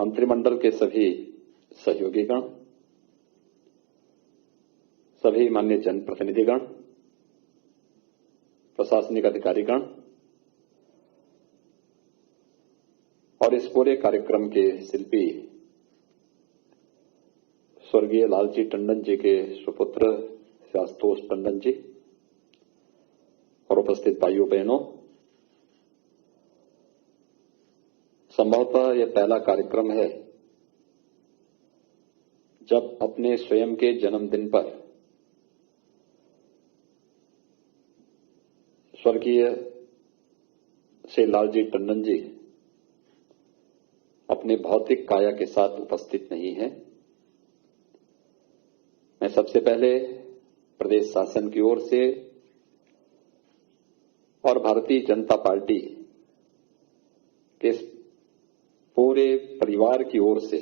मंत्रिमंडल के सभी सहयोगीगण, सभी माननीय जनप्रतिनिधिगण, प्रशासनिक अधिकारीगण और इस पूरे कार्यक्रम के शिल्पी स्वर्गीय लालजी टंडन जी के सुपुत्र आशुतोष टंडन जी और उपस्थित भाइयों बहनों, संभवतः यह पहला कार्यक्रम है जब अपने स्वयं के जन्मदिन पर स्वर्गीय श्री लालजी टंडन जी अपने भौतिक काया के साथ उपस्थित नहीं है। मैं सबसे पहले प्रदेश शासन की ओर से और भारतीय जनता पार्टी के पूरे परिवार की ओर से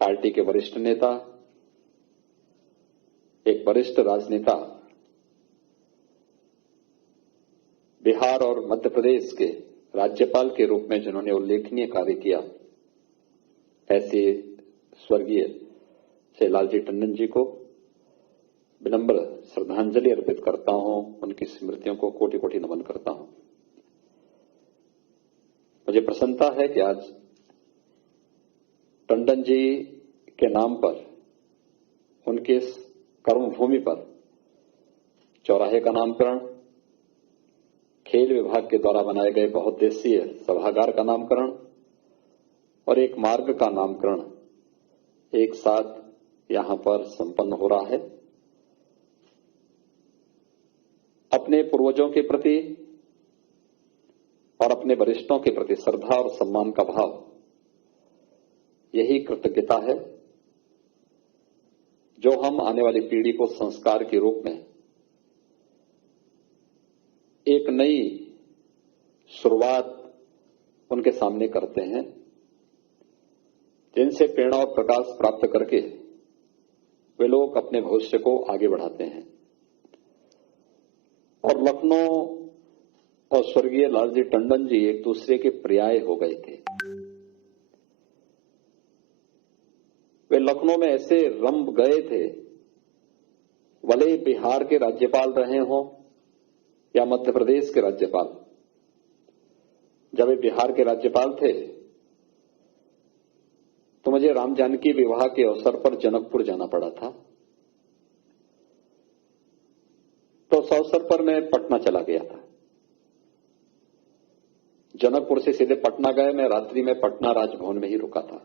पार्टी के वरिष्ठ नेता, एक वरिष्ठ राजनेता, बिहार और मध्य प्रदेश के राज्यपाल के रूप में जिन्होंने उल्लेखनीय कार्य किया, ऐसे स्वर्गीय श्री लालजी टंडन जी को विनम्र श्रद्धांजलि अर्पित करता हूं। उनकी स्मृतियों को कोटि कोटि नमन करता हूं। मुझे प्रसन्नता है कि आज टंडन जी के नाम पर, उनके कर्मभूमि पर चौराहे का नामकरण, खेल विभाग के द्वारा बनाए गए बहुउद्देशीय सभागार का नामकरण और एक मार्ग का नामकरण एक साथ यहां पर संपन्न हो रहा है। अपने पूर्वजों के प्रति और अपने वरिष्ठों के प्रति श्रद्धा और सम्मान का भाव, यही कृतज्ञता है जो हम आने वाली पीढ़ी को संस्कार के रूप में एक नई शुरुआत उनके सामने करते हैं, जिनसे प्रेरणा और प्रकाश प्राप्त करके वे लोग अपने भविष्य को आगे बढ़ाते हैं। और लखनऊ और स्वर्गीय लालजी टंडन जी एक दूसरे के पर्याय हो गए थे। वे लखनऊ में ऐसे रम गए थे, भले ही बिहार के राज्यपाल रहे हों या मध्य प्रदेश के राज्यपाल। जब वे बिहार के राज्यपाल थे तो मुझे राम जानकी विवाह के अवसर पर जनकपुर जाना पड़ा था। तो उस अवसर पर मैं पटना चला गया था। जनकपुर से सीधे पटना गए। मैं रात्रि में पटना राजभवन में ही रुका था।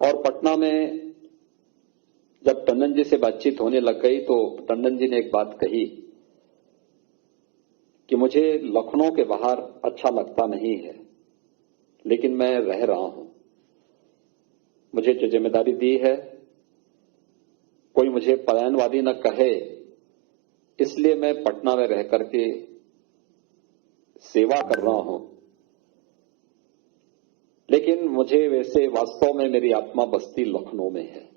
और पटना में जब टंडन जी से बातचीत होने लग गई तो टंडन जी ने एक बात कही कि मुझे लखनऊ के बाहर अच्छा लगता नहीं है, लेकिन मैं रह रहा हूं। मुझे जो जिम्मेदारी दी है, कोई मुझे पलायनवादी न कहे, इसलिए मैं पटना में रह करके सेवा कर रहा हूं। लेकिन मुझे वैसे वास्तव में मेरी आत्मा बसती लखनऊ में है।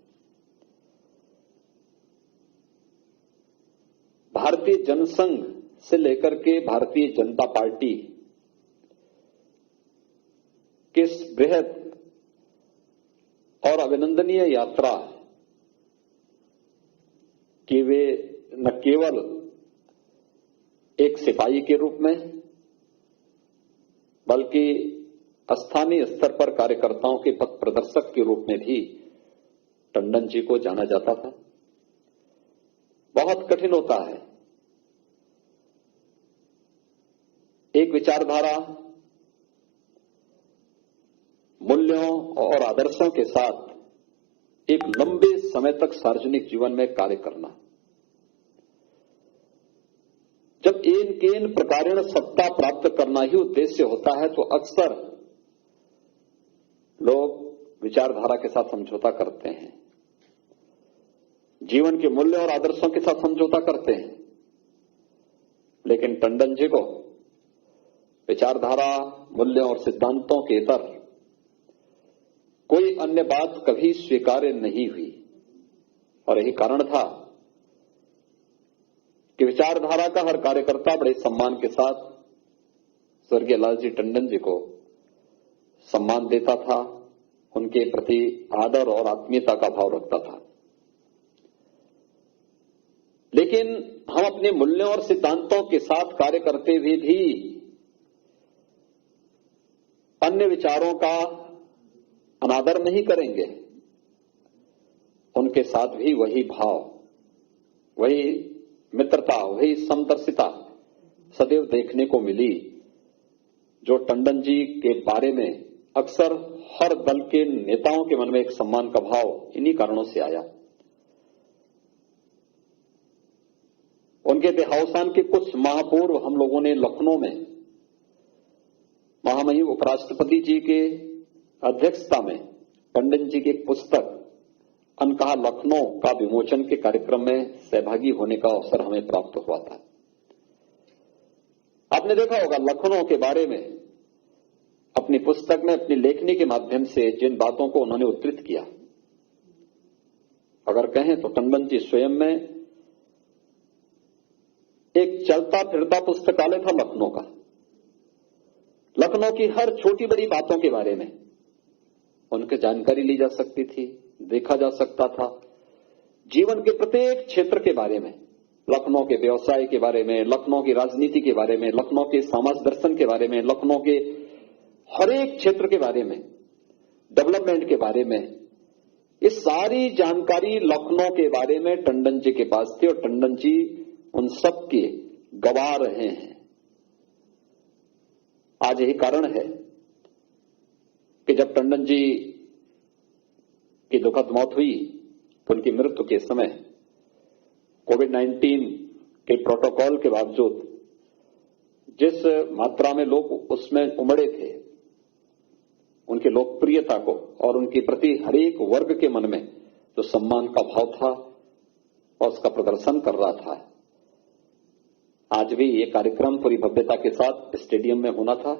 भारतीय जनसंघ से लेकर के भारतीय जनता पार्टी की इस बृहद और अभिनंदनीय यात्रा कि वे न केवल एक सिपाही के रूप में, बल्कि स्थानीय स्तर पर कार्यकर्ताओं के पथ प्रदर्शक के रूप में भी टंडन जी को जाना जाता था। बहुत कठिन होता है एक विचारधारा, मूल्यों और आदर्शों के साथ एक लंबे समय तक सार्वजनिक जीवन में कार्य करना। जब इन प्रकारेण सत्ता प्राप्त करना ही उद्देश्य होता है तो अक्सर लोग विचारधारा के साथ समझौता करते हैं, जीवन के मूल्य और आदर्शों के साथ समझौता करते हैं। लेकिन टंडन जी को विचारधारा, मूल्यों और सिद्धांतों के इतर कोई अन्य बात कभी स्वीकार्य नहीं हुई। और यही कारण था कि विचारधारा का हर कार्यकर्ता बड़े सम्मान के साथ स्वर्गीय लालजी टंडन जी को सम्मान देता था, उनके प्रति आदर और आत्मीयता का भाव रखता था। लेकिन हम अपने मूल्यों और सिद्धांतों के साथ कार्य करते हुए भी अन्य विचारों का अनादर नहीं करेंगे। उनके साथ भी वही भाव, वही मित्रता, वही समदर्शिता सदैव देखने को मिली जो टंडन जी के बारे में अक्सर हर दल के नेताओं के मन में एक सम्मान का भाव इन्हीं कारणों से आया। उनके देहावसान के कुछ माह पूर्व हम लोगों ने लखनऊ में महामहिम उपराष्ट्रपति जी के अध्यक्षता में टंडन जी की एक पुस्तक अनकहा लखनऊ का विमोचन के कार्यक्रम में सहभागी होने का अवसर हमें प्राप्त हुआ था। आपने देखा होगा लखनऊ के बारे में अपनी पुस्तक में अपनी लेखनी के माध्यम से जिन बातों को उन्होंने उद्धृत किया, अगर कहें तो टंडन जी स्वयं में एक चलता फिरता पुस्तकालय था लखनऊ का। लखनऊ की हर छोटी बड़ी बातों के बारे में उनकी जानकारी ली जा सकती थी, देखा जा सकता था। जीवन के प्रत्येक क्षेत्र के बारे में, लखनऊ के व्यवसाय के बारे में, लखनऊ की राजनीति के बारे में, लखनऊ के समाज दर्शन के बारे में, लखनऊ के हर एक क्षेत्र के बारे में, डेवलपमेंट के बारे में, इस सारी जानकारी लखनऊ के बारे में टंडन जी के पास थी और टंडन जी उन सब के गवाह रहे हैं। आज यही कारण है कि जब टंडन जी की दुखद मौत हुई तो उनकी मृत्यु के समय कोविड-19 के प्रोटोकॉल के बावजूद जिस मात्रा में लोग उसमें उमड़े थे, उनकी लोकप्रियता को और उनके प्रति हरेक वर्ग के मन में जो सम्मान का भाव था और उसका प्रदर्शन कर रहा था। आज भी ये कार्यक्रम पूरी भव्यता के साथ स्टेडियम में होना था,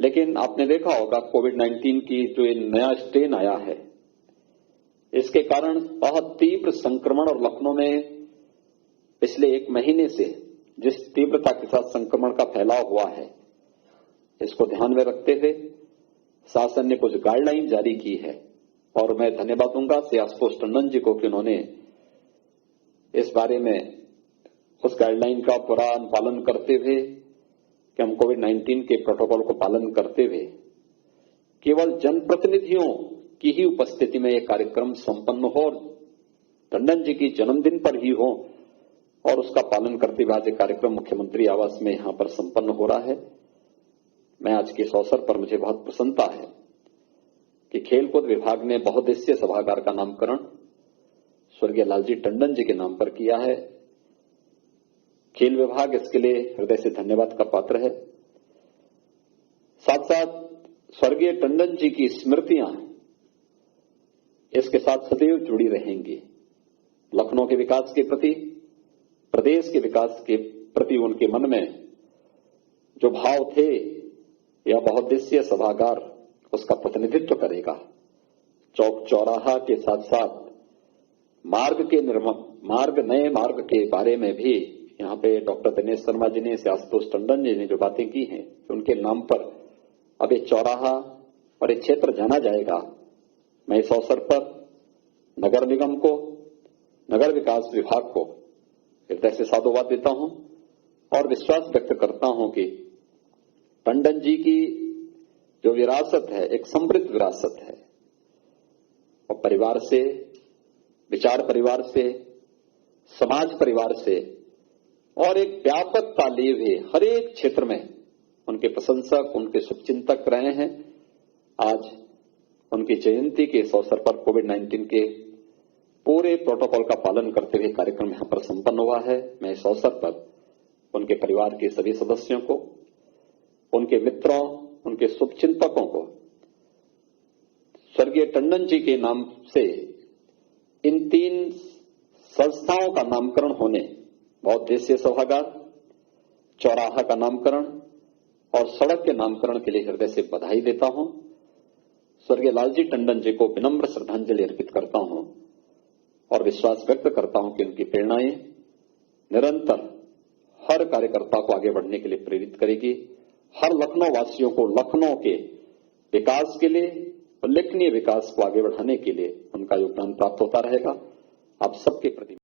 लेकिन आपने देखा होगा कोविड-19 की जो ये नया स्ट्रेन आया है, इसके कारण बहुत तीव्र संक्रमण और लखनऊ में पिछले एक महीने से जिस तीव्रता के साथ संक्रमण का फैलाव हुआ है, इसको ध्यान में रखते हुए शासन ने कुछ गाइडलाइन जारी की है और मैं धन्यवाद दूंगा श्री आशुतोष टंडन जी को कि उन्होंने इस बारे में उस गाइडलाइन का पूरा पालन करते हुए कि हम कोविड-19 के प्रोटोकॉल को पालन करते हुए केवल जनप्रतिनिधियों की ही उपस्थिति में यह कार्यक्रम संपन्न हो और टंडन जी की जन्मदिन पर ही हो और उसका पालन करते हुए आज कार्यक्रम मुख्यमंत्री आवास में यहां पर संपन्न हो रहा है। मैं आज के इस अवसर पर मुझे बहुत प्रसन्नता है कि खेलकूद विभाग ने बहुउद्देशीय सभागार का नामकरण स्वर्गीय लालजी टंडन जी के नाम पर किया है। खेल विभाग इसके लिए हृदय से धन्यवाद का पात्र है। साथ साथ स्वर्गीय टंडन जी की स्मृतियां इसके साथ सदैव जुड़ी रहेंगी। लखनऊ के विकास के प्रति, प्रदेश के विकास के प्रति उनके मन में जो भाव थे, यह बहुउद्देशीय सभागार उसका प्रतिनिधित्व करेगा। चौक चौराहा के साथ साथ नए मार्ग के बारे में भी यहाँ पे डॉक्टर दिनेश शर्मा जी ने, आशुतोष टंडन जी ने जो बातें की हैं, उनके नाम पर अब ये चौराहा और ये क्षेत्र जाना जाएगा। मैं इस अवसर पर नगर निगम को, नगर विकास विभाग को हृदय से साधुवाद देता हूं और विश्वास व्यक्त करता हूं कि टंडन जी की जो विरासत है एक समृद्ध विरासत है और परिवार से, विचार परिवार से, समाज परिवार से और एक व्यापकता लिए हुए हर एक क्षेत्र में उनके प्रशंसक, उनके शुभचिंतक रहे हैं। आज उनकी जयंती के इस अवसर पर कोविड-19 के पूरे प्रोटोकॉल का पालन करते हुए कार्यक्रम यहां पर संपन्न हुआ है। मैं इस अवसर पर उनके परिवार के सभी सदस्यों को, उनके मित्रों, उनके शुभचिंतकों को स्वर्गीय टंडन जी के नाम से इन 3 संस्थाओं का नामकरण होने, बहुउद्देशीय सभागार, चौराहा का नामकरण और सड़क के नामकरण के लिए हृदय से बधाई देता हूं। स्वर्गीय लालजी टंडन जी को विनम्र श्रद्धांजलि अर्पित करता हूं और विश्वास व्यक्त करता हूं कि उनकी प्रेरणाएं निरंतर हर कार्यकर्ता को आगे बढ़ने के लिए प्रेरित करेगी, हर लखनऊ वासियों को लखनऊ के विकास के लिए, उल्लेखनीय विकास को आगे बढ़ाने के लिए उनका योगदान प्राप्त होता रहेगा। आप सबके प्रति